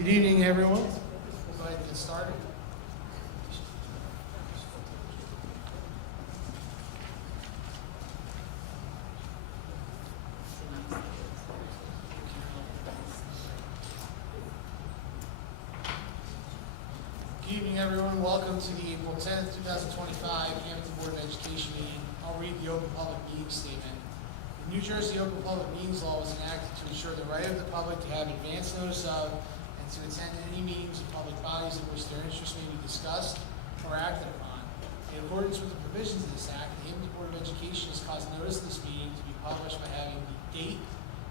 Good evening, everyone. We'll go ahead and get started. Good evening, everyone. Welcome to the April 10th, 2025 Hammonton Board of Education meeting. I'll read the Open Public Meetings Statement. The New Jersey Open Public Meetings Law was enacted to ensure the right of the public to have advance notice of and to attend any meetings of public bodies in which their interests may be discussed or acted upon. In accordance with the provisions of this Act, the Hammonton Board of Education has caused notice of this meeting to be published by having the date,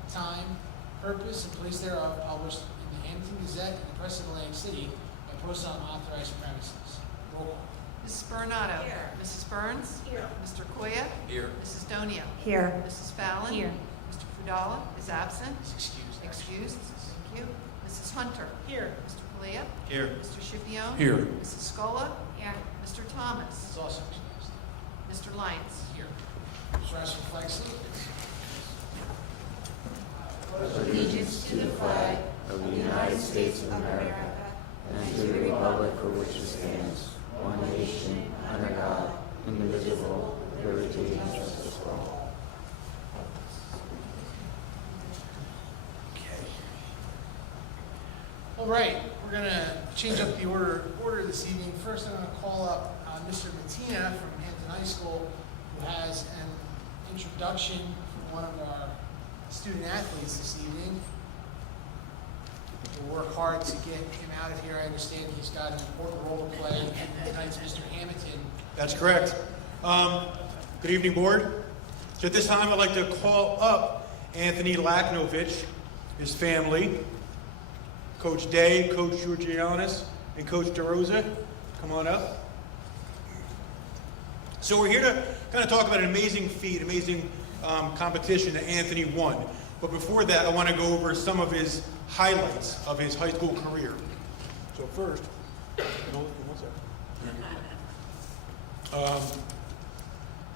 time, purpose, and place thereof published in the Hammonton Gazette and the Press of Atlantic City and posted on authorized premises. Roll call. Mrs. Bernardo. Here. Mrs. Burns. Here. Mr. Koya. Here. Mrs. Donio. Here. Mrs. Fallon. Here. Mr. Fudala is absent. Excused. Excused. Thank you. Mrs. Hunter. Here. Mr. Palia. Here. Mr. Schipione. Here. Mrs. Scola. Here. Mr. Thomas. It's also excused. Mr. Lyons. Here. Mr. Russell, flag salute. Allegiance to the flag of the United States of America and to the republic for which it stands, one nation, under God, indivisible, with liberty and justice for all. Okay. All right, we're going to change up the order this evening. First, I'm going to call up Mr. Mattina from Hammonton High School, who has an introduction from one of our student athletes this evening. We'll work hard to get him out of here. I understand he's got an important role to play. Tonight's Mr. Hammonton. That's correct. Good evening, board. So at this time, I'd like to call up Anthony Laknovich, his family, Coach Day, Coach Georgianis, and Coach DeRosa. Come on up. So we're here to kind of talk about an amazing feat, amazing competition that Anthony won. But before that, I want to go over some of his highlights of his high school career. So first,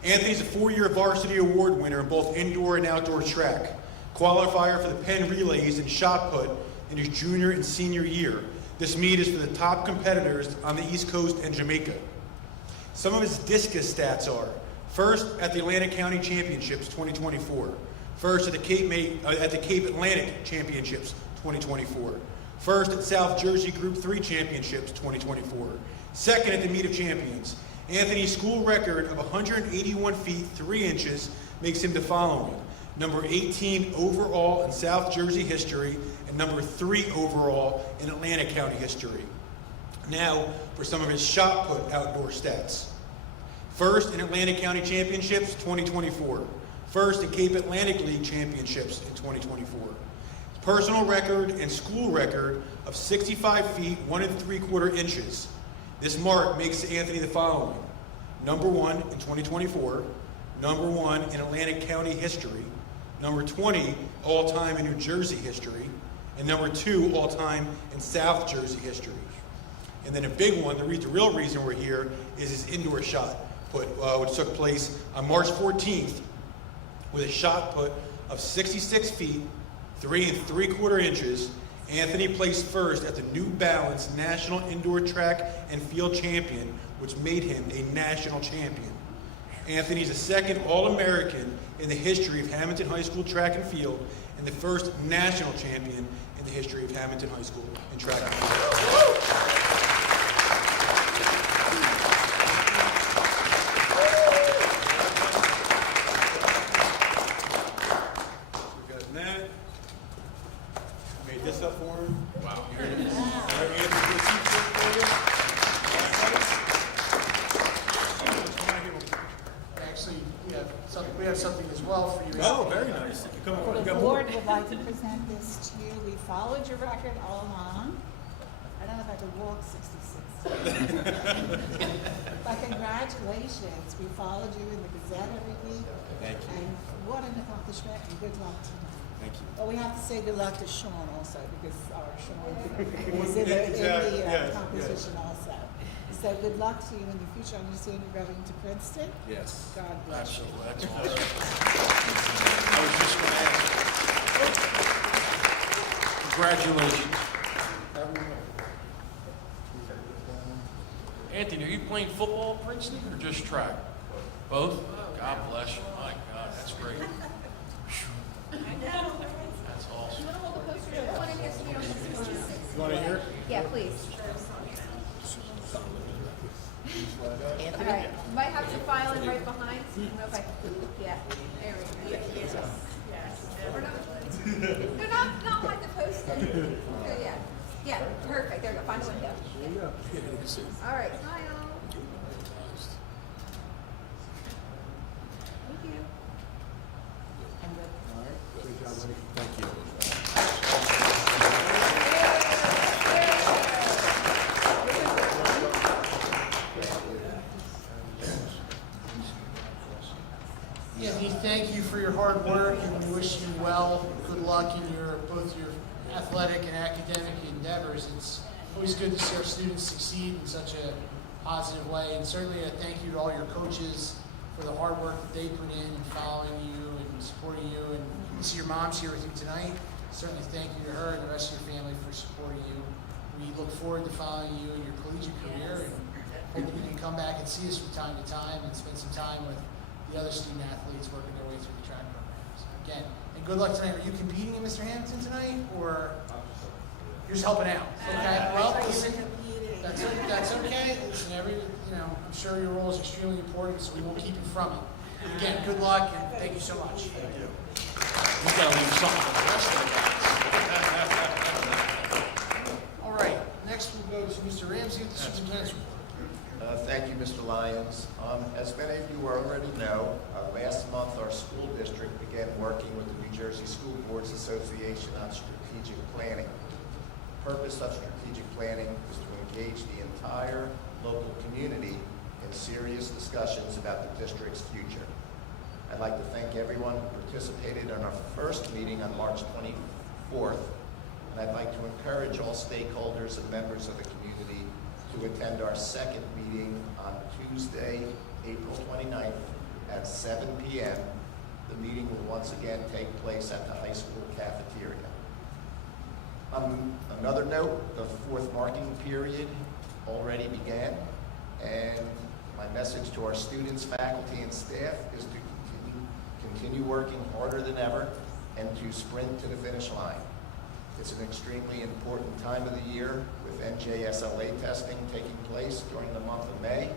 Anthony's a 4-year varsity award winner in both indoor and outdoor track, qualifier for the Penn Relays and shot put in his junior and senior year. This meet is for the top competitors on the East Coast and Jamaica. Some of his discus stats are: first at the Atlantic County Championships 2024, first at the Cape Atlantic Championships 2024, first at South Jersey Group 3 Championships 2024, second at the Meet of Champions. Anthony's school record of 181 feet 3 inches makes him the following: number 18 overall in South Jersey history and number 3 overall in Atlantic County history. Now for some of his shot put outdoor stats. First in Atlantic County Championships 2024, first in Cape Atlantic League Championships in 2024. Personal record and school record of 65 feet 1 3/4 inches. This mark makes Anthony the following: number 1 in 2024, number 1 in Atlantic County history, number 20 all-time in New Jersey history, and number 2 all-time in South Jersey history. And then a big one, the real reason we're here, is his indoor shot put, which took place on March 14th with a shot put of 66 feet 3 3/4 inches. Anthony placed first at the New Balance National Indoor Track and Field Champion, which made him a national champion. Anthony's the second All-American in the history of Hammonton High School Track and Field and the first national champion in the history of Hammonton High School in track and field. This up for him. Wow. Actually, we have something as well for you. Oh, very nice. Come on, The board would like to present this to you. We followed your record all along. I don't know if I could walk 66. But congratulations. We followed you in the Gazette every week. Thank you. And what an accomplishment, and good luck to you. Thank you. Well, we have to say good luck to Sean also, because our Sean is in the competition also. So good luck to you in the future. I understand you're going to Princeton. Yes. God bless you. That's awesome. I was just going to ask. Congratulations. That playing football at Princeton or just track? Both? God bless you. My God, that's great. That's awesome. You want to hear? Yeah, please. All right, might have to file in right behind. Okay, yeah, there we go. Yes. We're not, they're not like the post. Yeah, yeah, perfect. There we go. Find a window. Yeah. All right, smile. Thank you. Thank you. Anthony, thank you for your hard work, and we wish you well. Good luck in both your athletic and academic endeavors. It's always good to see our students succeed in such a positive way, and certainly a thank you to all your coaches for the hard work that they put in following you and supporting you. And you see your mom's here with you tonight. Certainly thank you to her and the rest of your family for supporting you. We look forward to following you in your collegiate career, and hope you can come back and see us from time to time and spend some time with the other student athletes working their way through the track programs. Again, and good luck tonight. Are you competing in Mr. Hammonton tonight, or you're just helping out? Okay. Well, listen, that's okay. Listen, I'm sure your role is extremely important, so we won't keep you from it. Again, good luck, and thank you so much. Thank you. We gotta leave something for the rest of the guys. All right. Next, we'll go to Mr. Ramsey with the superintendent's report. Thank you, Mr. Lyons. As many of you already know, last month our school district began working with the New Jersey School Boards Association on strategic planning. The purpose of strategic planning is to engage the entire local community in serious discussions about the district's future. I'd like to thank everyone who participated in our first meeting on March 24th, and I'd like to encourage all stakeholders and members of the community to attend our second meeting on Tuesday, April 29th at 7 p.m. The meeting will once again take place at the high school cafeteria. On another note, the fourth marking period already began, and my message to our students, faculty, and staff is to continue working harder than ever and to sprint to the finish line. It's an extremely important time of the year with NJSLA testing taking place during the month of May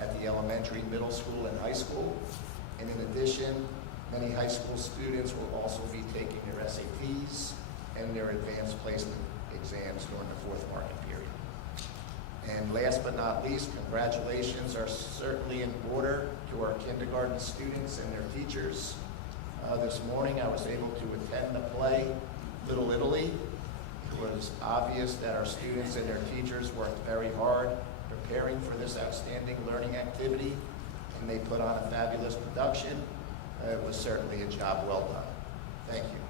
at the elementary, middle school, and high school. And in addition, many high school students will also be taking their SATs and their advanced placement exams during the fourth marking period. And last but not least, congratulations are certainly in order to our kindergarten students and their teachers. This morning I was able to attend the play Little Italy. It was obvious that our students and their teachers worked very hard preparing for this outstanding learning activity, and they put on a fabulous production. It was certainly a job well done. Thank you.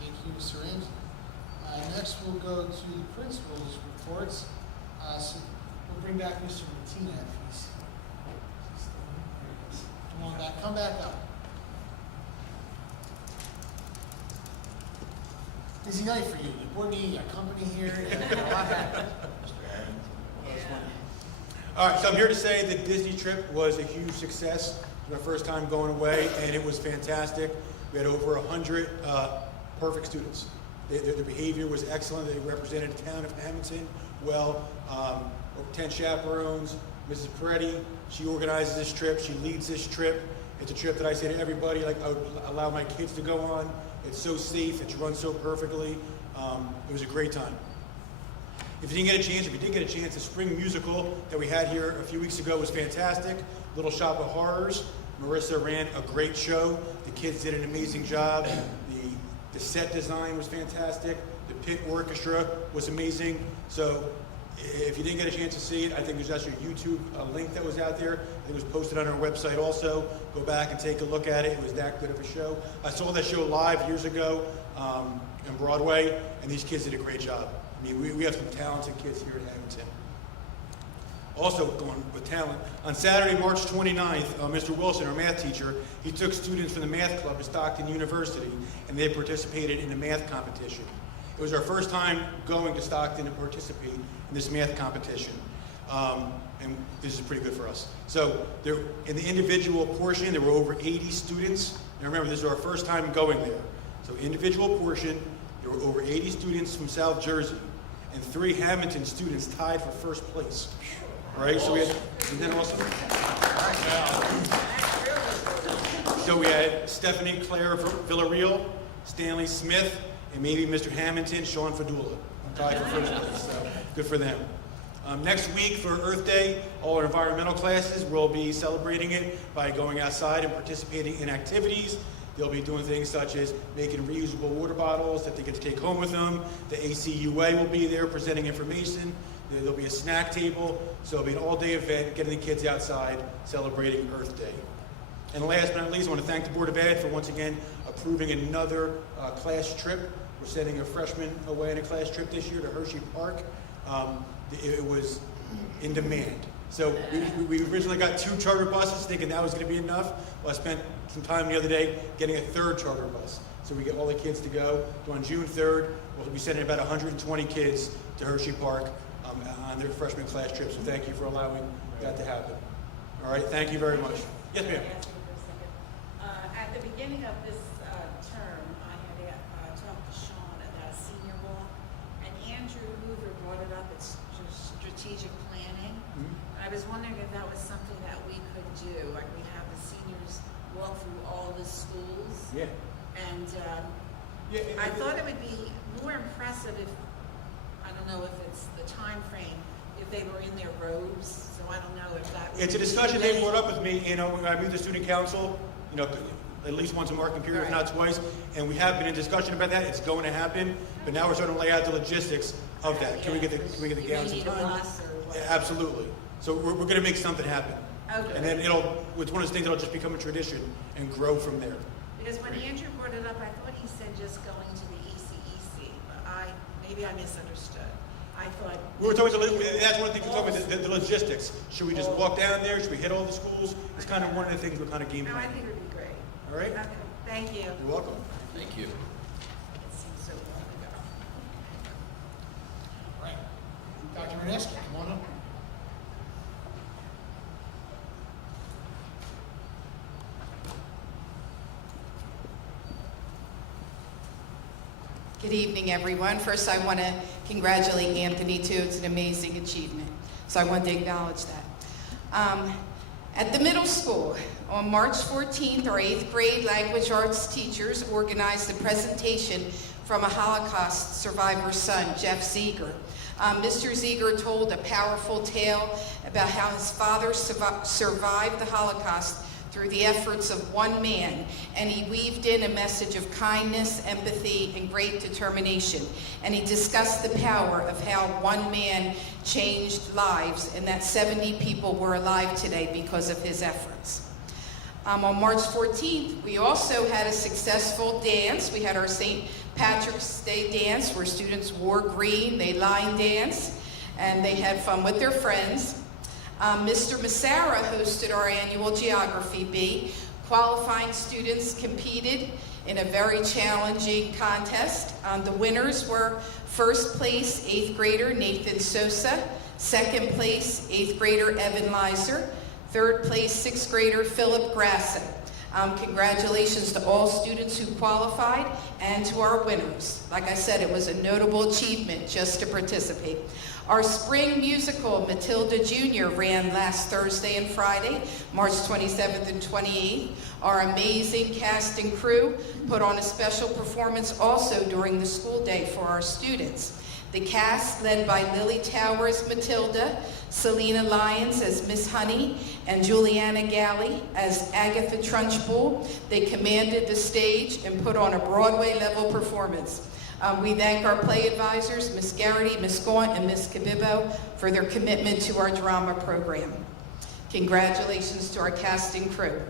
Thank you, Mr. Ramsey. Next, we'll go to the principal's reports. So we'll bring back Mr. Martina, please. Come on back. Come back up. Busy night for you. The board meeting, you got company here, and a lot happened. All right, so I'm here to say the Disney trip was a huge success. It was my first time going away, and it was fantastic. We had over 100 perfect students. Their behavior was excellent. They represented the town of Hammonton well. Over 10 chaperones. Mrs. Peretti, she organizes this trip. She leads this trip. It's a trip that I say to everybody, like I would allow my kids to go on. It's so safe. It's run so perfectly. It was a great time. If you did get a chance, the spring musical that we had here a few weeks ago was fantastic. Little Shop of Horrors. Marissa ran a great show. The kids did an amazing job. The set design was fantastic. The pit orchestra was amazing. So if you didn't get a chance to see it, I think there's actually a YouTube link that was out there. It was posted on our website also. Go back and take a look at it. It was that good of a show. I saw that show live years ago on Broadway, and these kids did a great job. I mean, we have some talented kids here at Hammonton. Also going with talent, on Saturday, March 29th, Mr. Wilson, our math teacher, he took students from the math club at Stockton University, and they participated in the math competition. It was our first time going to Stockton to participate in this math competition. and this is pretty good for us. So there, in the individual portion, there were over 80 students. Now remember, this is our first time going there. So individual portion, there were over 80 students from South Jersey, and 3 Hammonton students tied for first place. All right, so we had, isn't that awesome? So we had Stephanie Claire Villarreal, Stanley Smith, and maybe Mr. Hammonton, Sean Fadula, tied for first place. So good for them. Next week for Earth Day, all our environmental classes will be celebrating it by going outside and participating in activities. They'll be doing things such as making reusable water bottles that they get to take home with them. The ACUA will be there presenting information. There'll be a snack table. So it'll be an all-day event, getting the kids outside, celebrating Earth Day. And last but not least, I want to thank the Board of Ed for once again approving another class trip. We're sending a freshman away on a class trip this year to Hershey Park. It was in demand. So we originally got 2 charter buses thinking that was going to be enough. Well, I spent some time the other day getting a 3rd charter bus. So we get all the kids to go. So on June 3rd, we'll be sending about 120 kids to Hershey Park on their freshman class trip. So thank you for allowing that to happen. All right, thank you very much. Yes, ma'am. At the beginning of this term, I had talked to Sean about senior walk, and Andrew Hoover brought it up. It's strategic planning. And I was wondering if that was something that we could do, like we have the seniors walk through all the schools. Yeah. And I thought it would be more impressive if, I don't know if it's the time frame, if they were in their robes. So I don't know if that would It's a discussion they brought up with me, when I meet the student council, at least once a marking period, if not twice, and we have been in discussion about that. It's going to happen, but now we're starting to lay out the logistics of that. Can we get the gowns in need a time? bus or what? Yeah, absolutely. So we're going to make something happen. Okay. And then it's one of those things that'll just become a tradition and grow from there. Because when Andrew brought it up, I thought he said just going to the ECEC, but maybe I misunderstood. I thought. We were talking, that's one thing we're talking about, the logistics. Should we just walk down there? Should we hit all the schools? It's kind of one of the things we're kind of game No, I planning. think it would be great. All right? Okay, thank you. You're welcome. Thank you. It seems so long ago. All right. Dr. Maneski, come on up. Good evening, everyone. First, I want to congratulate Anthony, too. It's an amazing achievement. So I want to acknowledge that. At the middle school, on March 14th, our 8th grade language arts teachers organized a presentation from a Holocaust survivor's son, Jeff Zeger. Mr. Zeger told a powerful tale about how his father survived the Holocaust through the efforts of one man, and he weaved in a message of kindness, empathy, and great determination. And he discussed the power of how one man changed lives, and that 70 people were alive today because of his efforts. On March 14th, we also had a successful dance. We had our St. Patrick's Day dance where students wore green, they line danced, and they had fun with their friends. Mr. Massara hosted our annual Geography Bee. Qualifying students competed in a very challenging contest. The winners were first place 8th grader Nathan Sosa, second place 8th grader Evan Leiser, third place 6th grader Philip Grassa. Congratulations to all students who qualified and to our winners. Like I said, it was a notable achievement just to participate. Our spring musical, Matilda Jr., ran last Thursday and Friday, March 27th and 28th. Our amazing cast and crew put on a special performance also during the school day for our students. The cast, led by Lily Towers Matilda, Selena Lyons as Miss Honey, and Juliana Galley as Agatha Trunchbull, they commanded the stage and put on a Broadway-level performance. We thank our play advisors, Miss Garrity, Miss Gaunt, and Miss Cabibbo, for their commitment to our drama program. Congratulations to our cast and crew.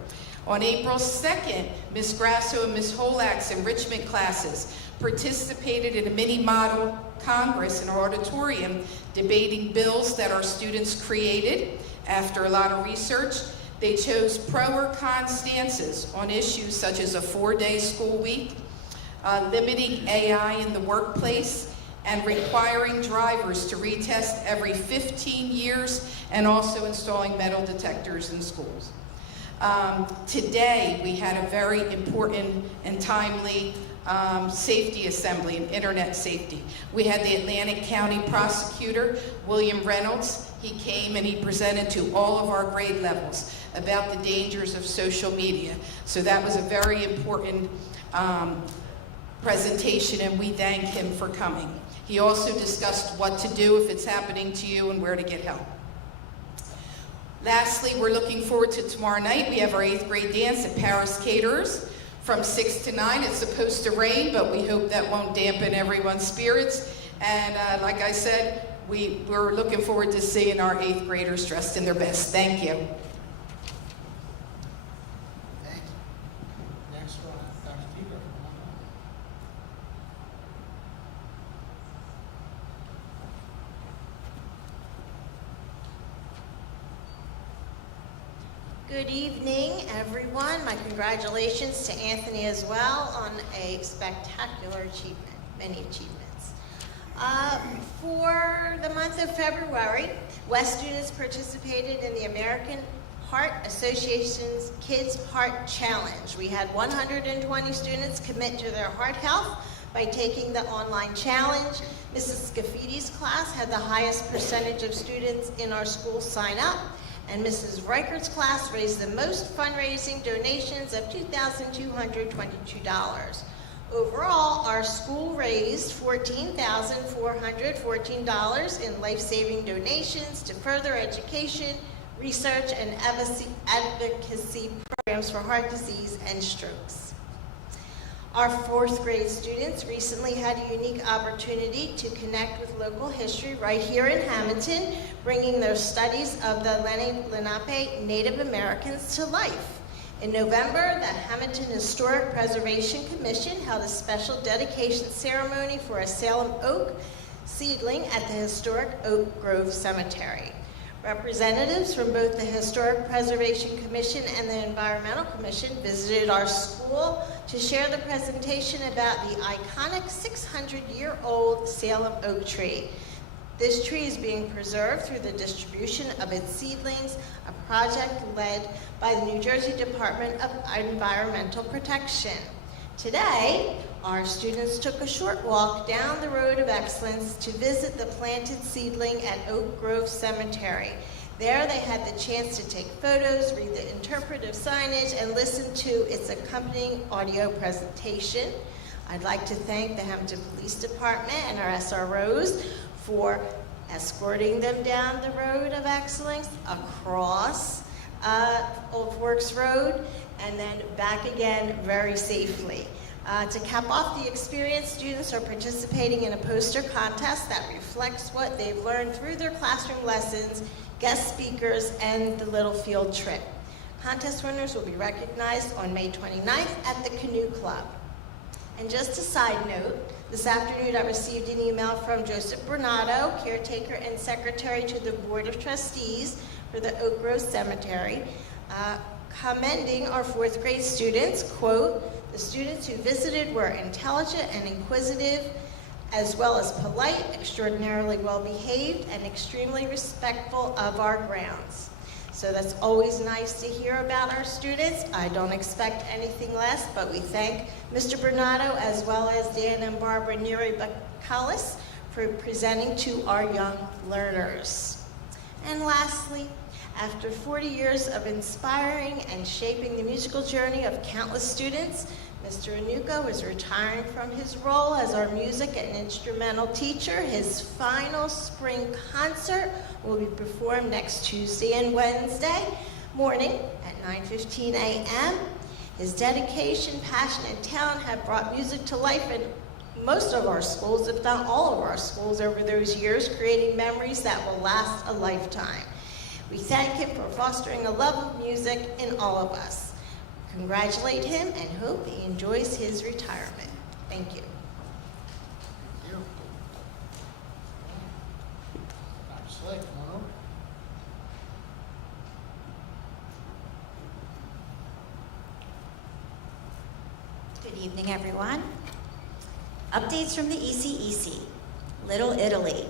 On April 2nd, Miss Grasso and Miss Holak's enrichment classes participated in a mini-model congress in our auditorium debating bills that our students created. After a lot of research, they chose pro or con stances on issues such as a 4-day school week, limiting AI in the workplace, and requiring drivers to retest every 15 years, and also installing metal detectors in schools. Today, we had a very important and timely safety assembly and internet safety. We had the Atlantic County Prosecutor, William Reynolds. He came and he presented to all of our grade levels about the dangers of social media. So that was a very important presentation, and we thank him for coming. He also discussed what to do if it's happening to you and where to get help. Lastly, we're looking forward to tomorrow night. We have our 8th grade dance at Paris Caterers from 6 to 9. It's supposed to rain, but we hope that won't dampen everyone's spirits. And like I said, we're looking forward to seeing our 8th graders dressed in their best. Thank you. Thank you. Next one, Dr. Tebow. Come on up. Good evening, everyone. My congratulations to Anthony as well on a spectacular achievement, many achievements. For the month of February, West students participated in the American Heart Association's Kids Heart Challenge. We had 120 students commit to their heart health by taking the online challenge. Mrs. Scaffidi's class had the highest percentage of students in our school sign up, and Mrs. Reichert's class raised the most fundraising donations of $2,222. Overall, our school raised $14,414 in life-saving donations to further education, research, and advocacy programs for heart disease and strokes. Our 4th grade students recently had a unique opportunity to connect with local history right here in Hammonton, bringing their studies of the Lenape Native Americans to life. In November, the Hammonton Historic Preservation Commission held a special dedication ceremony for a Salem oak seedling at the historic Oak Grove Cemetery. Representatives from both the Historic Preservation Commission and the Environmental Commission visited our school to share the presentation about the iconic 600-year-old Salem oak tree. This tree is being preserved through the distribution of its seedlings, a project led by the New Jersey Department of Environmental Protection. Today, our students took a short walk down the road of excellence to visit the planted seedling at Oak Grove Cemetery. There they had the chance to take photos, read the interpretive signage, and listen to its accompanying audio presentation. I'd like to thank the Hammonton Police Department and our SROs for escorting them down the road of excellence, across Old Works Road, and then back again very safely. To cap off the experience, students are participating in a poster contest that reflects what they've learned through their classroom lessons, guest speakers, and the little field trip. Contest winners will be recognized on May 29th at the Canoe Club. And just a side note, this afternoon I received an email from Joseph Bernardo, caretaker and secretary to the Board of Trustees for the Oak Grove Cemetery, commending our 4th grade students, quote, "The students who visited were intelligent and inquisitive, as well as polite, extraordinarily well behaved, and extremely respectful of our grounds." So that's always nice to hear about our students. I don't expect anything less, but we thank Mr. Bernardo as well as Dan and Barbara Neri-Bacallis for presenting to our young learners. And lastly, after 40 years of inspiring and shaping the musical journey of countless students, Mr. Anuko is retiring from his role as our music and instrumental teacher. His final spring concert will be performed next Tuesday and Wednesday morning at 9:15 a.m. His dedication, passion, and talent have brought music to life in most of our schools, if not all of our schools, over those years, creating memories that will last a lifetime. We thank him for fostering a love of music in all of us. Congratulate him and hope he enjoys his retirement. Thank you. Thank you. Dr. Slade, come on over. Good evening, everyone. Updates from the ECEC. Little Italy.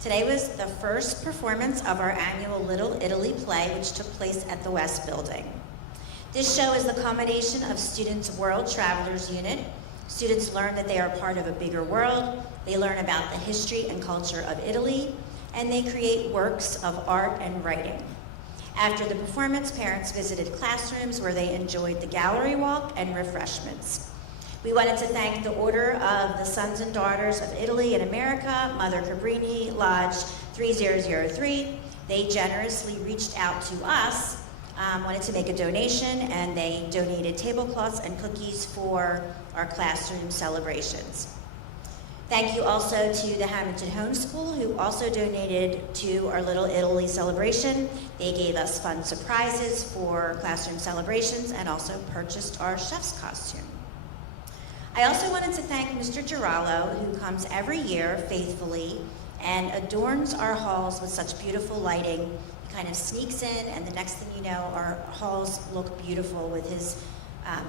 Today was the first performance of our annual Little Italy play, which took place at the West Building. This show is the culmination of students' World Travelers Unit. Students learn that they are part of a bigger world, they learn about the history and culture of Italy, and they create works of art and writing. After the performance, parents visited classrooms where they enjoyed the gallery walk and refreshments. We wanted to thank the Order of the Sons and Daughters of Italy and America, Mother Cabrini, Lodge 3003. They generously reached out to us, wanted to make a donation, and they donated tablecloths and cookies for our classroom celebrations. Thank you also to the Hammonton Homeschool, who also donated to our Little Italy celebration. They gave us fun surprises for classroom celebrations and also purchased our chef's costume. I also wanted to thank Mr. Girallo, who comes every year faithfully and adorns our halls with such beautiful lighting. He kind of sneaks in, and the next thing you know, our halls look beautiful with his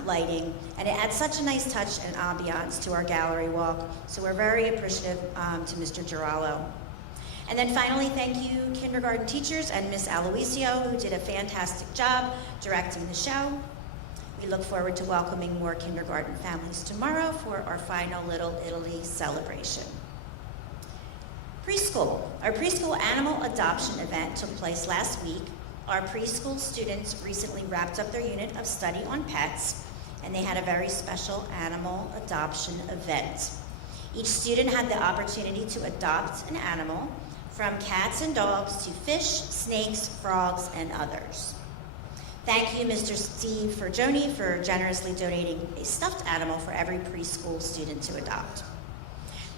lighting, and it adds such a nice touch and ambiance to our gallery walk, so we're very appreciative to Mr. Girallo. And then finally, thank you kindergarten teachers and Miss Aloisio, who did a fantastic job directing the show. We look forward to welcoming more kindergarten families tomorrow for our final Little Italy celebration. Preschool. Our preschool animal adoption event took place last week. Our preschool students recently wrapped up their unit of study on pets, and they had a very special animal adoption event. Each student had the opportunity to adopt an animal, from cats and dogs to fish, snakes, frogs, and others. Thank you, Mr. Steve Fergione, for generously donating a stuffed animal for every preschool student to adopt.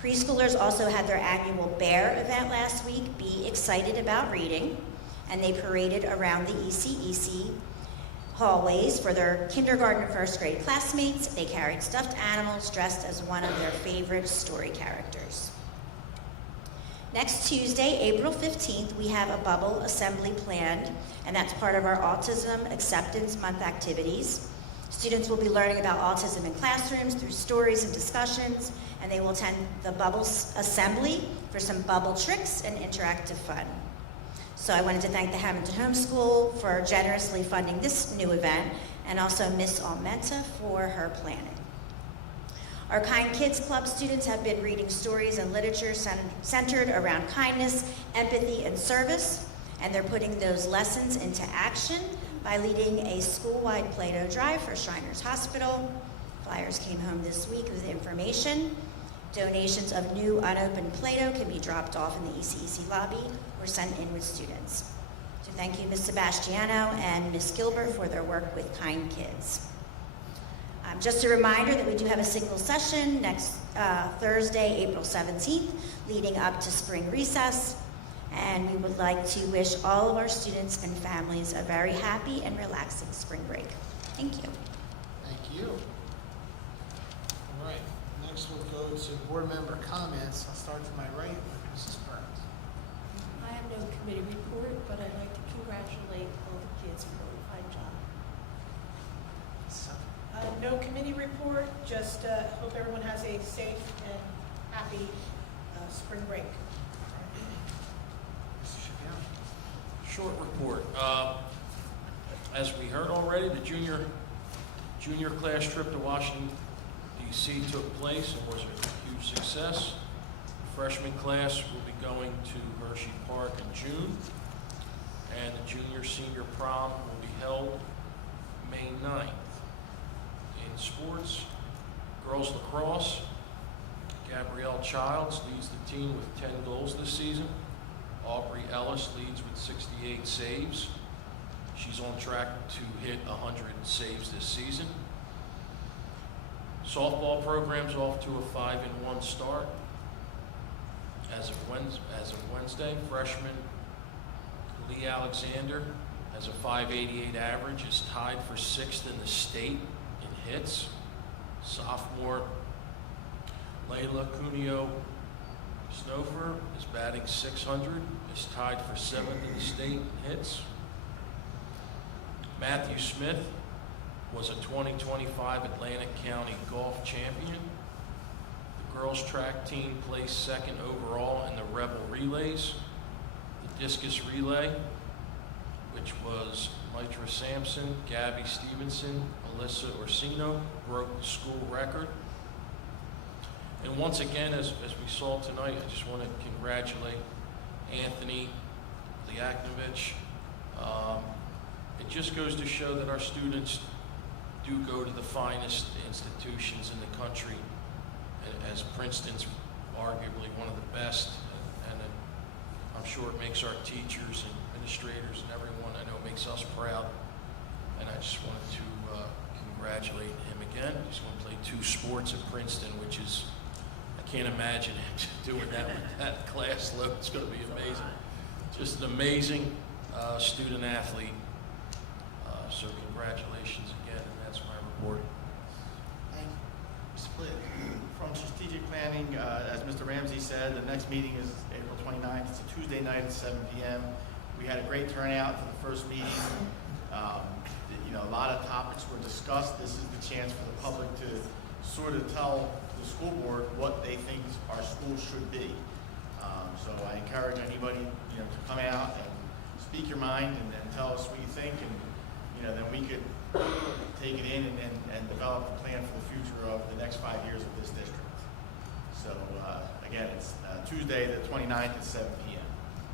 Preschoolers also had their annual bear event last week, Be Excited About Reading, and they paraded around the ECEC hallways for their kindergarten and first grade classmates. They carried stuffed animals dressed as one of their favorite story characters. Next Tuesday, April 15th, we have a bubble assembly planned, and that's part of our Autism Acceptance Month activities. Students will be learning about autism in classrooms through stories and discussions, and they will attend the bubble assembly for some bubble tricks and interactive fun. So I wanted to thank the Hammonton Homeschool for generously funding this new event, and also Miss Almenta for her planning. Our Kind Kids Club students have been reading stories and literature centered around kindness, empathy, and service, and they're putting those lessons into action by leading a school-wide Play-Doh drive for Shriners Hospital. Flyers came home this week with information. Donations of new unopened Play-Doh can be dropped off in the ECEC lobby or sent in with students. So thank you, Ms. Sebastiano and Ms. Gilbert, for their work with Kind Kids. Just a reminder that we do have a single session next Thursday, April 17th, leading up to spring recess. And we would like to wish all of our students and families a very happy and relaxing spring break. Thank you. Thank you. All right, next we'll go to board member comments. I'll start to my right with Mrs. Burns. I have no committee report, but I'd like to congratulate all the kids for a fine job. No committee report, just hope everyone has a safe and happy spring break. Short report. As we heard already, the junior class trip to Washington, D.C. took place and was a huge success. The freshman class will be going to Hershey Park in June, and the junior-senior prom will be held May 9th. In sports, girls lacrosse, Gabrielle Childs leads the team with 10 goals this season. Aubrey Ellis leads with 68 saves. She's on track to hit 100 saves this season. Softball program's off to a 5-1 start. As of Wednesday, freshman Lee Alexander has a .588 average, is tied for 6th in the state in hits. Sophomore Layla Cuneo Snowfer is batting .600, is tied for 7th in the state in hits. Matthew Smith was a 2025 Atlantic County Golf Champion. The girls track team placed second overall in the Rebel relays. The discus relay, which was Mitra Sampson, Gabby Stevenson, Alyssa Orsino, broke the school record. And once again, as we saw tonight, I just want to congratulate Anthony Liaknovich. It just goes to show that our students do go to the finest institutions in the country, and as Princeton's arguably one of the best, and I'm sure it makes our teachers and administrators and everyone I know makes us proud. And I just wanted to congratulate him again. He's going to play 2 sports at Princeton, which is, I can't imagine him doing that with that class load. It's going to be amazing. Just an amazing student athlete. So congratulations again, and that's my report. Thank you. Mr. Flynn. From strategic planning, as Mr. Ramsey said, the next meeting is April 29th. It's a Tuesday night at 7 p.m. We had a great turnout for the first meeting. A lot of topics were discussed. This is the chance for the public to sort of tell the school board what they think our schools should be. So I encourage anybody, to come out and speak your mind and tell us what you think, and then we could take it in and develop a plan for the future of the next 5 years of this district. So again, it's Tuesday the 29th at 7 p.m.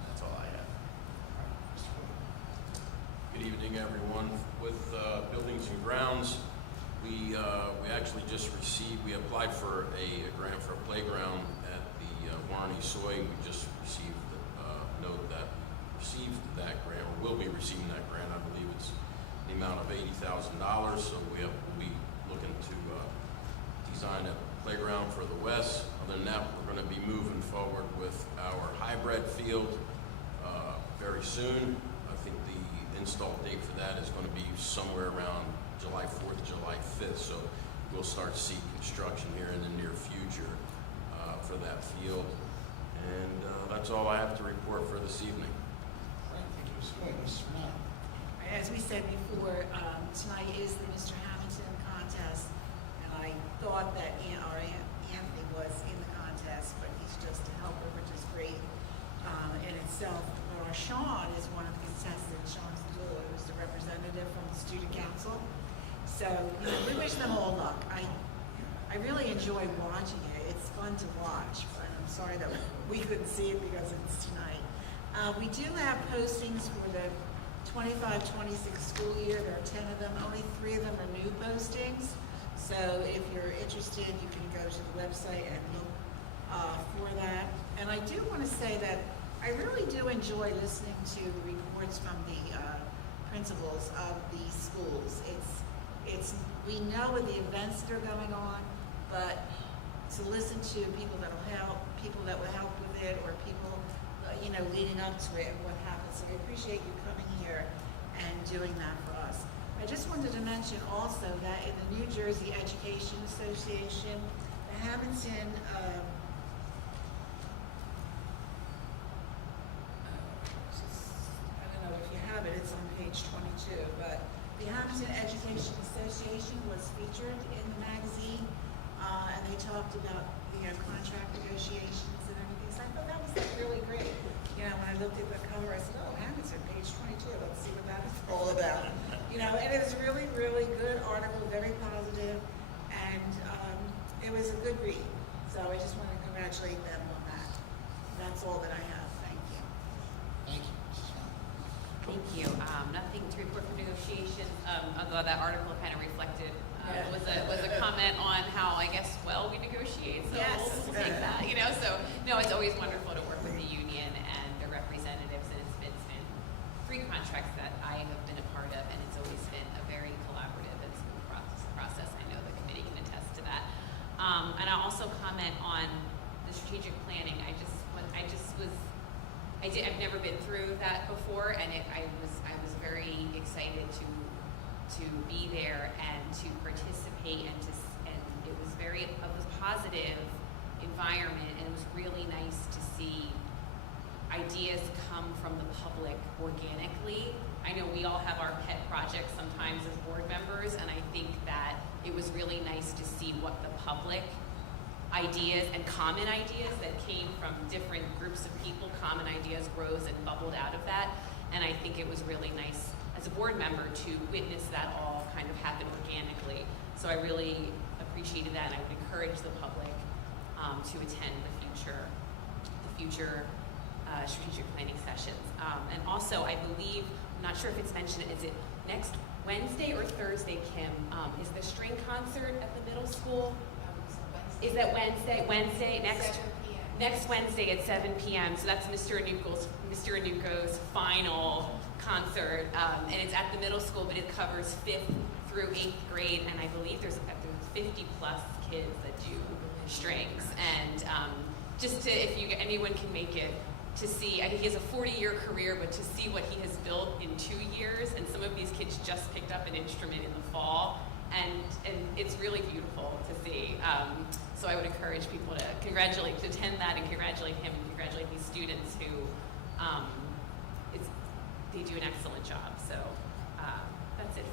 That's all I have. Good evening, everyone. With Buildings and Grounds, we actually just received, we applied for a grant for a playground at the Warren Soy. We just received a note that received that grant, or will be receiving that grant. I believe it's the amount of $80,000. So we'll be looking to design a playground for the West. Other than that, we're going to be moving forward with our hybrid field very soon. I think the install date for that is going to be somewhere around July 4th, July 5th. So we'll start to see construction here in the near future for that field. And that's all I have to report for this evening. Thank you, Mr. Flynn. Mrs. Renata. As we said before, tonight is the Mr. Hammonton contest, and I thought that our Anthony was in the contest, but he's just a helper, which is great in itself. But our Sean is one of the contestants. Sean Zdula, who's the representative from the student council. So we wish them all luck. I really enjoy watching it. It's fun to watch, but I'm sorry that we couldn't see it because it's tonight. We do have postings for the 25-26 school year. There are 10 of them. Only 3 of them are new postings. So if you're interested, you can go to the website and look for that. And I do want to say that I really do enjoy listening to the reports from the principals of the schools. We know of the events that are going on, but to listen to people that will help with it, or people leading up to it and what happens. So I appreciate you coming here and doing that for us. I just wanted to mention also that in the New Jersey Education Association, the Hammonton I don't know if you have it, it's on page 22, but the Hammonton Education Association was featured in the magazine, and they talked about contract negotiations and everything. So I thought that was really great. When I looked at the cover, I said, oh, Hammonton, page 22, let's see what that is all about. And it was really, really good article, very positive, and it was a good read. So I just want to congratulate them on that. That's all that I have. Thank you. Thank you, Mrs. Renata. Thank you. Nothing to report for negotiations, although that article kind of reflected, was a comment on how, I guess, well we negotiate. So Yes. we'll take that, So, no, it's always wonderful to work with the union and the representatives, and it's been 3 contracts that I have been a part of, and it's always been a very collaborative and smooth process. I know the committee can attest to that. And I'll also comment on the strategic planning. I've never been through that before, and I was very excited to be there and to participate, and it was a positive environment, and it was really nice to see ideas come from the public organically. I know we all have our pet projects sometimes as board members, and I think that it was really nice to see what the public ideas and common ideas that came from different groups of people. Common ideas rose and bubbled out of that, and I think it was really nice as a board member to witness that all kind of happen organically. So I really appreciated that, and I would encourage the public to attend the future strategic planning sessions. And also, I believe, I'm not sure if it's mentioned, is it next Wednesday or Thursday, Kim, is the string concert at the middle school? Is that Wednesday? Next Wednesday at 7 p.m. So that's Mr. Anuko's final concert, and it's at the middle school, but it covers 5th through 8th grade, and I believe there's 50 plus kids that do strings, and just to, if anyone can make it, to see, I think he has a 40-year career, but to see what he has built in 2 years, and some of these kids just picked up an instrument in the fall, and it's really beautiful to see. So I would encourage people to attend that and congratulate him and congratulate these students who, they do an excellent job. So that's it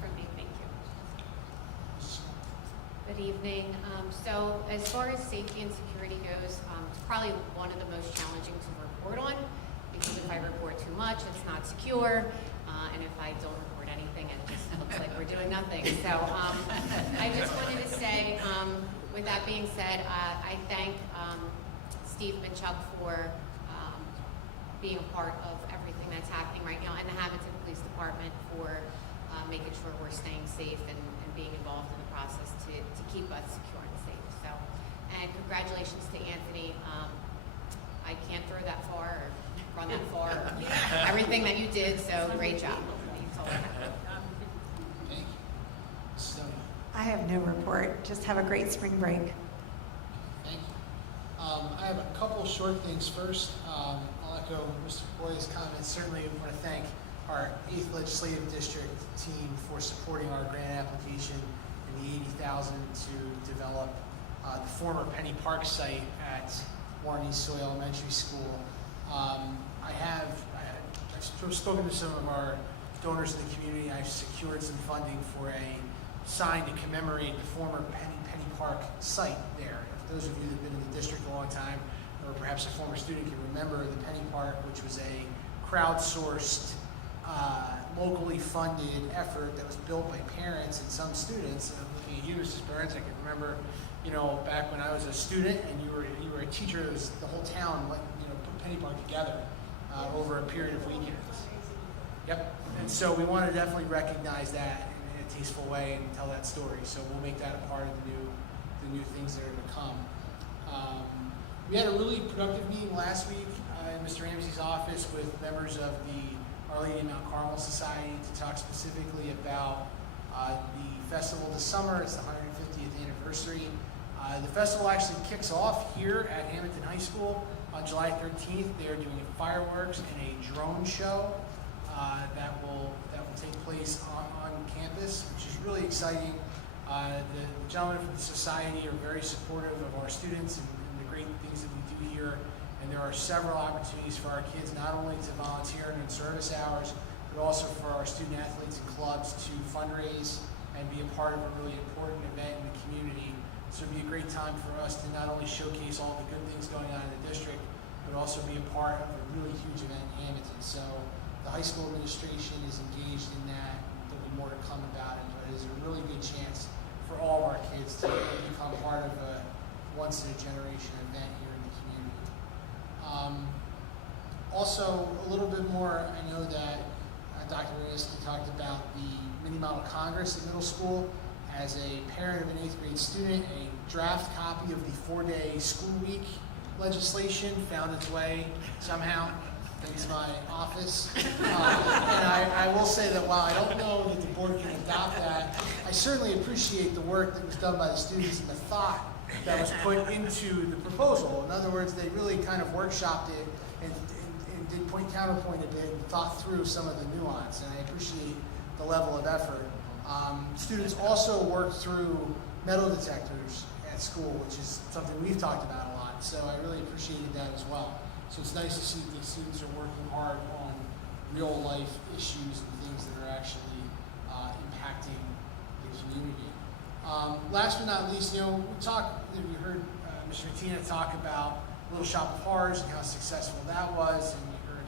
from me. Thank you. Good evening. So as far as safety and security goes, it's probably one of the most challenging to report on, because if I report too much, it's not secure, and if I don't report anything, it just looks like we're doing nothing. So I just wanted to say, with that being said, I thank Steve Minchuk for being a part of everything that's happening right now, and the Hammonton Police Department for making sure we're staying safe and being involved in the process to keep us secure and safe. So, and congratulations to Anthony. I can't throw that far or run that far, or everything that you did, so great job. That's all I have. Thank you. So, I have no report. Just have a great spring break. thank you. I have a couple short things. First, I'll echo Mr. Boy's comments. Certainly want to thank our 8th Legislative District team for supporting our grant application and the $80,000 to develop the former Penny Park site at Warren East Soy Elementary School. I've spoken to some of our donors in the community. I've secured some funding for a sign to commemorate the former Penny Park site there. If those of you that have been in the district a long time, or perhaps a former student, can remember the Penny Park, which was a crowdsourced, locally funded effort that was built by parents and some students. Looking at you, Mrs. Burns, I can remember, back when I was a student and you were a teacher, it was the whole town, put Penny Park together over a period of weekends. Yep. And so we want to definitely recognize that in a tasteful way and tell that story. So we'll make that a part of the new things that are to come. We had a really productive meeting last week in Mr. Ramsey's office with members of the Our Lady of Mount Carmel Society to talk specifically about the festival this summer. It's the 150th anniversary. The festival actually kicks off here at Hammonton High School on July 13th. They are doing fireworks and a drone show that will take place on campus, which is really exciting. The gentlemen from the society are very supportive of our students and the great things that we do here. And there are several opportunities for our kids, not only to volunteer in service hours, but also for our student athletes and clubs to fundraise and be a part of a really important event in the community. So it'd be a great time for us to not only showcase all the good things going on in the district, but also be a part of a really huge event in Hammonton. So the high school administration is engaged in that. There'll be more to come about it, but it is a really good chance for all of our kids to become part of a once-in-a-generation event here in the community. Also, a little bit more, I know that Dr. Reyes talked about the Mini Model Congress at middle school. As a parent of an 8th grade student, a draft copy of the 4-day school week legislation found its way somehow into my office. And I will say that while I don't know that the board can adopt that, I certainly appreciate the work that was done by the students and the thought that was put into the proposal. In other words, they really kind of workshopped it and did counterpoint a bit and thought through some of the nuance, and I appreciate the level of effort. Students also worked through metal detectors at school, which is something we've talked about a lot, so I really appreciated that as well. So it's nice to see that these students are working hard on real life issues and things that are actually impacting the community. Last but not least, we heard Mr. Tina talk about Little Shop of Horrors and how successful that was, and we heard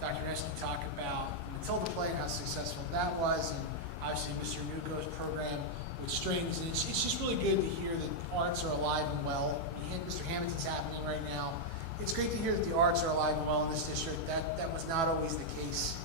Dr. Nesky talk about Matilda play and how successful that was, and obviously Mr. Nugo's program with strings, and it's just really good to hear that arts are alive and well. Mr. Hammonton's happening right now. It's great to hear that the arts are alive and well in this district. That was not always the case.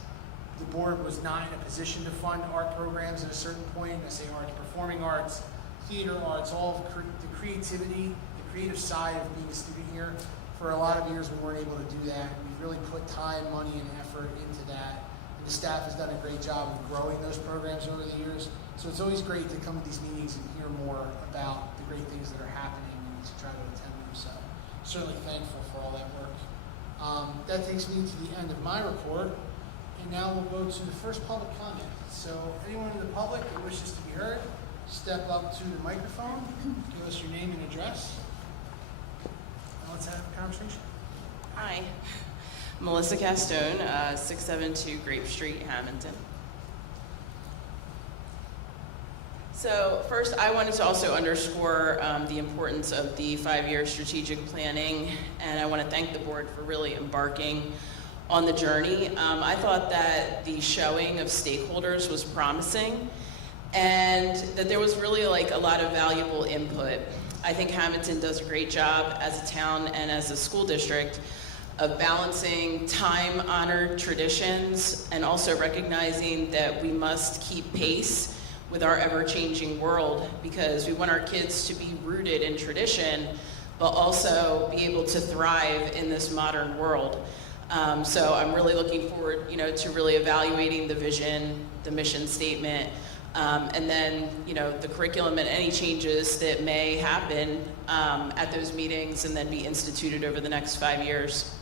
The board was not in a position to fund art programs at a certain point. I say arts, performing arts, theater arts, all of the creativity, the creative side of being a student here. For a lot of years, we weren't able to do that. We really put time, money, and effort into that. And the staff has done a great job of growing those programs over the years. So it's always great to come to these meetings and hear more about the great things that are happening and to try to attend them. So certainly thankful for all that work. That takes me to the end of my report. And now we'll go to the first public comment. So anyone in the public that wishes to be heard, step up to the microphone, give us your name and address, and let's have a conversation. Hi, Melissa Castone, 672 Grape Street, Hammonton. So first, I wanted to also underscore the importance of the 5-year strategic planning, and I want to thank the board for really embarking on the journey. I thought that the showing of stakeholders was promising, and that there was really like a lot of valuable input. I think Hammonton does a great job as a town and as a school district of balancing time-honored traditions and also recognizing that we must keep pace with our ever-changing world, because we want our kids to be rooted in tradition, but also be able to thrive in this modern world. So I'm really looking forward, to really evaluating the vision, the mission statement, and then, the curriculum and any changes that may happen at those meetings and then be instituted over the next 5 years.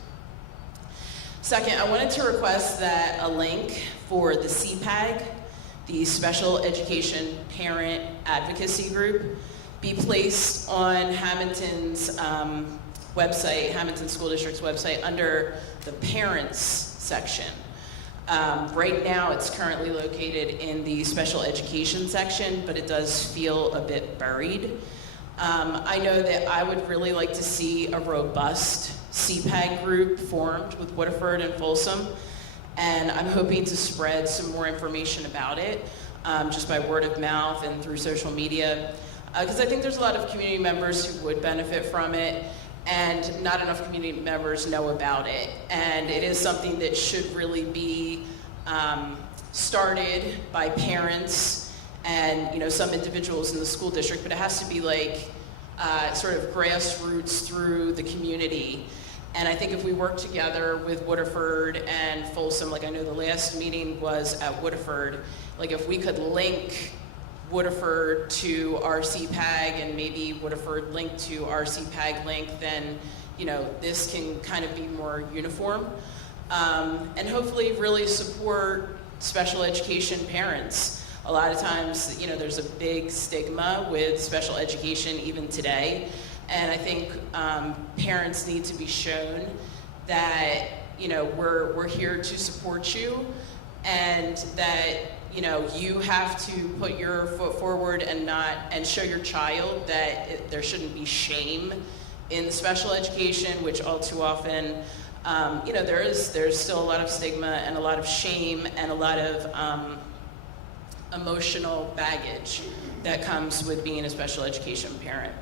Second, I wanted to request that a link for the CPAG, the Special Education Parent Advocacy Group, be placed on Hammonton's website, Hammonton School District's website, under the Parents section. Right now, it's currently located in the Special Education section, but it does feel a bit buried. I know that I would really like to see a robust CPAG group formed with Woodford and Folsom, and I'm hoping to spread some more information about it, just by word of mouth and through social media, because I think there's a lot of community members who would benefit from it, and not enough community members know about it. And it is something that should really be started by parents and some individuals in the school district, but it has to be like sort of grassroots through the community. And I think if we work together with Woodford and Folsom, like I know the last meeting was at Woodford, like if we could link Woodford to our CPAG and maybe Woodford link to our CPAG link, then this can kind of be more uniform, and hopefully really support special education parents. A lot of times, there's a big stigma with special education even today. And I think parents need to be shown that, we're here to support you, and that, you have to put your foot forward and show your child that there shouldn't be shame in special education, which all too often, there's still a lot of stigma and a lot of shame and a lot of emotional baggage that comes with being a special education parent.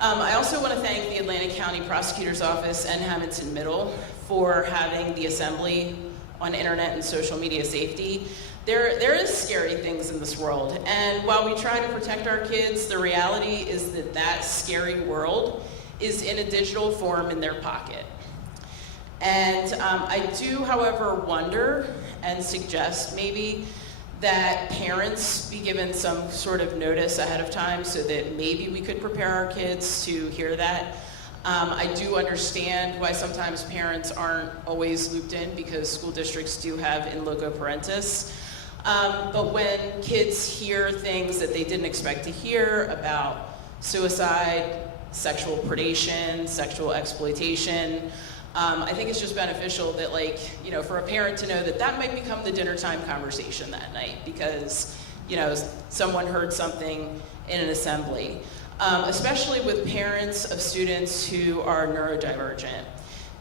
I also want to thank the Atlantic County Prosecutor's Office and Hammonton Middle for having the assembly on internet and social media safety. There is scary things in this world, and while we try to protect our kids, the reality is that that scary world is in a digital form in their pocket. And I do, however, wonder and suggest maybe that parents be given some sort of notice ahead of time so that maybe we could prepare our kids to hear that. I do understand why sometimes parents aren't always looped in, because school districts do have in loco parentis. But when kids hear things that they didn't expect to hear about suicide, sexual predation, sexual exploitation, I think it's just beneficial that, for a parent to know that that might become the dinner time conversation that night because, someone heard something in an assembly. especially with parents of students who are neurodivergent.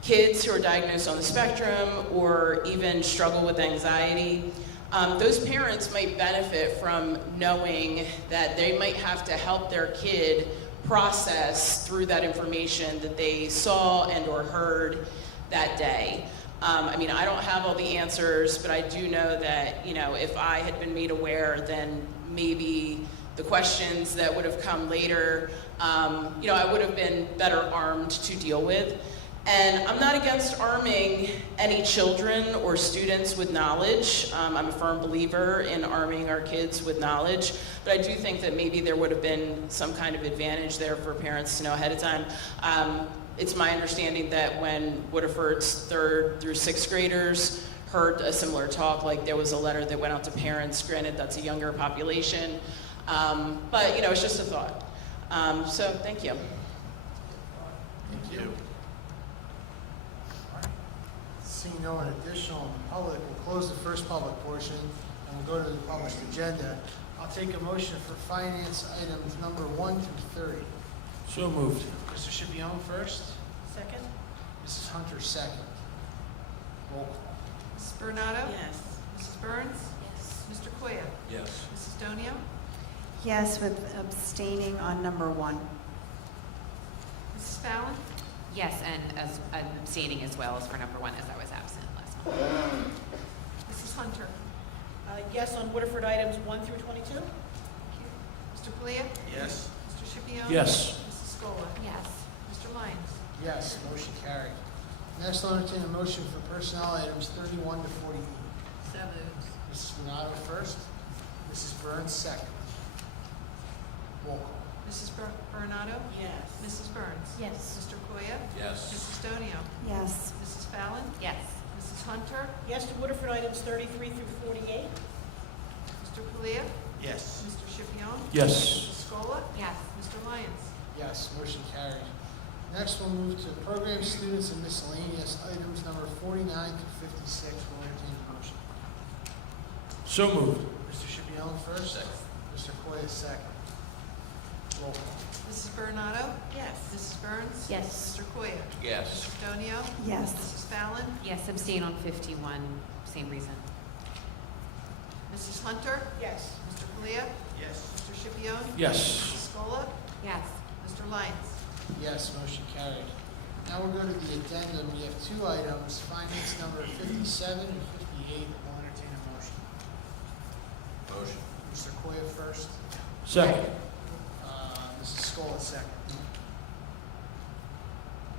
Kids who are diagnosed on the spectrum or even struggle with anxiety. Those parents might benefit from knowing that they might have to help their kid process through that information that they saw and or heard that day. I mean, I don't have all the answers, but I do know that, you know, if I had been made aware, then maybe the questions that would have come later, you know, I would have been better armed to deal with. And I'm not against arming any children or students with knowledge. I'm a firm believer in arming our kids with knowledge, but I do think that maybe there would have been some kind of advantage there for parents to know ahead of time. It's my understanding that when Woodford's 3rd through 6th graders heard a similar talk, like there was a letter that went out to parents, granted that's a younger population, but you know, it's just a thought. So thank you. Thank you. Seeing no one additional in the public, we'll close the first public portion and we'll go to the published agenda. I'll take a motion for finance items number 1 through 30. So moved. Mr. Schipione first, Second? Mrs. Hunter second. Roll call. Mrs. Bernardo? Yes. Mrs. Burns? Yes. Mr. Koya? Yes. Mrs. Donio? Yes, with abstaining on number 1. Mrs. Fallon? Yes, and as I'm abstaining as well as for number 1, as I was absent last month. Mrs. Hunter? Yes on Woodford items 1 through 22? Mr. Koya? Yes. Mr. Schipione? Yes. Mrs. Scola? Yes. Mr. Lyons? Yes, motion carried. Next, I'll entertain a motion for personnel items 31 to 48. So moved. Mrs. Bernardo first, Mrs. Burns second. Roll call. Mrs. Bernardo? Yes. Mrs. Burns? Yes. Mr. Koya? Yes. Mrs. Donio? Yes. Mrs. Fallon? Yes. Mrs. Hunter? Yes to Woodford items 33 through 48? Mr. Koya? Yes. Mr. Schipione? Yes. Mrs. Scola? Yes. Mr. Lyons? Yes, motion carried. Next, we'll move to program students and miscellaneous items number 49 to 56. We'll entertain a motion. So moved. Mr. Schipione first. Second. Mr. Koya second. Roll call. Mrs. Bernardo? Yes. Mrs. Burns? Yes. Mr. Koya? Yes. Mr. Donio? Yes. Mrs. Fallon? Yes, abstain on 51, same reason. Mrs. Hunter? Yes. Mr. Koya? Yes. Mr. Schipione? Yes. Mrs. Scola? Yes. Mr. Lyons? Yes, motion carried. Now we'll go to the addendum. We have 2 items, finance number 57 and 58. We'll entertain a motion. Motion. Mr. Koya first, Second. Mrs. Scola second.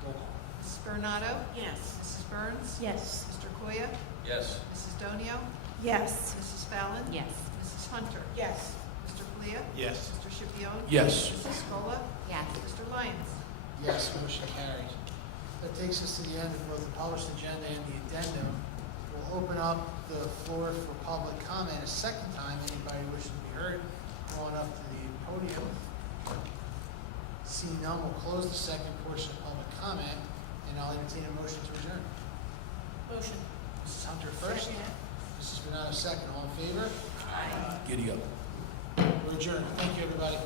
Roll call. Mrs. Bernardo? Yes. Mrs. Burns? Yes. Mr. Koya? Yes. Mrs. Donio? Yes. Mrs. Fallon? Yes. Mrs. Hunter? Yes. Mr. Koya? Yes. Mr. Schipione? Yes. Mrs. Scola? Yes. Mr. Lyons? Yes, motion carried. That takes us to the end of both the published agenda and the addendum. We'll open up the floor for public comment a second time. Anybody wishing to be heard, come on up to the podium. Seeing none, we'll close the second portion of public comment, and I'll entertain a motion to adjourn. Motion. Mrs. Hunter first, Mrs. Bernardo second. All in favor? Giddy up. We're adjourned. Thank you, everybody.